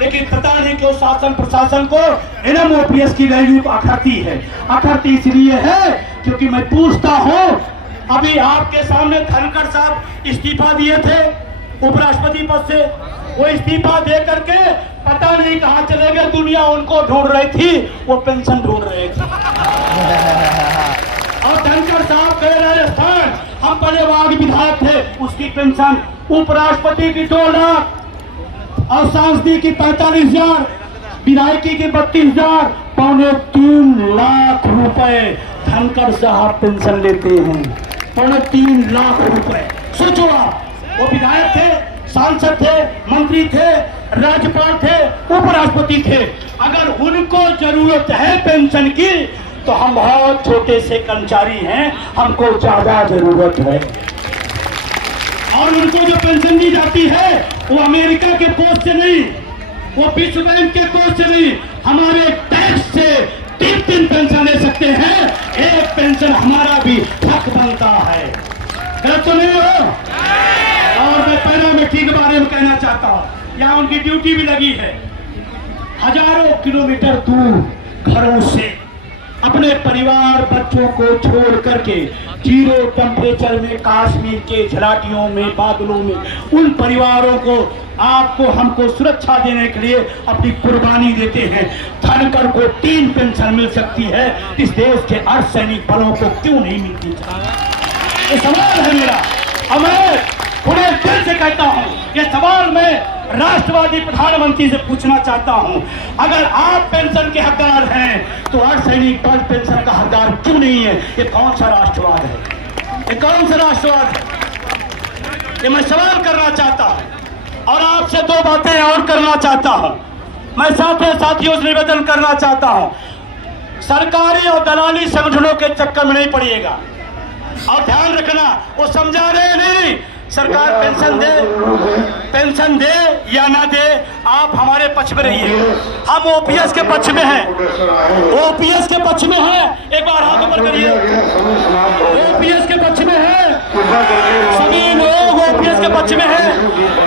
लेकिन पता नहीं क्यों शासन प्रशासन को एनएम ओपीएस की वैल्यू अखरती है। अखरती इसलिए है क्योंकि मैं पूछता हूं, अभी आपके सामने धनखड़ साहब इस्तीफा दिए थे उपराष्ट्रपति पद से, वो इस्तीफा दे करके पता नहीं कहां चले गए, दुनिया उनको ढूंढ रही थी, वो पेंशन ढूंढ रहे थे। और धनखड़ साहब गए राजस्थान, हम पहले वार्ड विधायक थे, उसकी पेंशन उपराष्ट्रपति की 2 लाख और सांसदी की 45,000, विधायकी की 32,000, पौने 3 लाख रुपए धनखड़ साहब पेंशन लेते हैं। पौने 3 लाख रुपए। सोचो आप, वो विधायक थे, सांसद थे, मंत्री थे, राज्यपाल थे, उपराष्ट्रपति थे। अगर उनको जरूरत है पेंशन की तो हम बहुत छोटे से कर्मचारी हैं, हमको ज्यादा जरूरत है। और उनको जो पेंशन दी जाती है वो अमेरिका के कोष से नहीं, वो विश्व बैंक के कोष से नहीं, हमारे टैक्स से 3 पेंशन ले सकते हैं। एक पेंशन हमारा भी हक बनता है। गलत तो नहीं हो? और मैं पैरामेट्रिक के बारे में कहना चाहता हूँ, यहाँ उनकी ड्यूटी भी लगी है। हजारों किलोमीटर दूर घरों से अपने परिवार बच्चों को छोड़ करके 0 टेम्परेचर में कश्मीर के झलाटियों में, बादलों में, उन परिवारों को, आपको, हमको सुरक्षा देने के लिए अपनी कुर्बानी देते हैं। धनखड़ को 3 पेंशन मिल सकती है, इस देश के अर्धसैनिक बलों को क्यों नहीं मिलती? ये सवाल है मेरा, और मैं पूरे दिल से कहता हूँ, ये सवाल मैं राष्ट्रवादी प्रधानमंत्री से पूछना चाहता हूं। अगर आप पेंशन के हकदार हैं तो अर्धसैनिक बल पेंशन का हकदार क्यों नहीं है? ये कौन सा राष्ट्रवाद है? ये कौन सा राष्ट्रवाद है? ये मैं सवाल करना चाहता हूं। और आपसे 2 बातें और करना चाहता हूं। मैं साथियों से निवेदन करना चाहता हूं, सरकारी और दलाली संगठनों के चक्कर में नहीं पड़िएगा। और ध्यान रखना, वो समझा रहे नहीं, सरकार पेंशन दे या ना दे, आप हमारे पक्ष में रहिए। हम ओपीएस के पक्ष में हैं, ओपीएस के पक्ष में हैं। एक बार हाथ ऊपर करिए, ओपीएस के पक्ष में हैं। सभी लोग ओपीएस के पक्ष में हैं।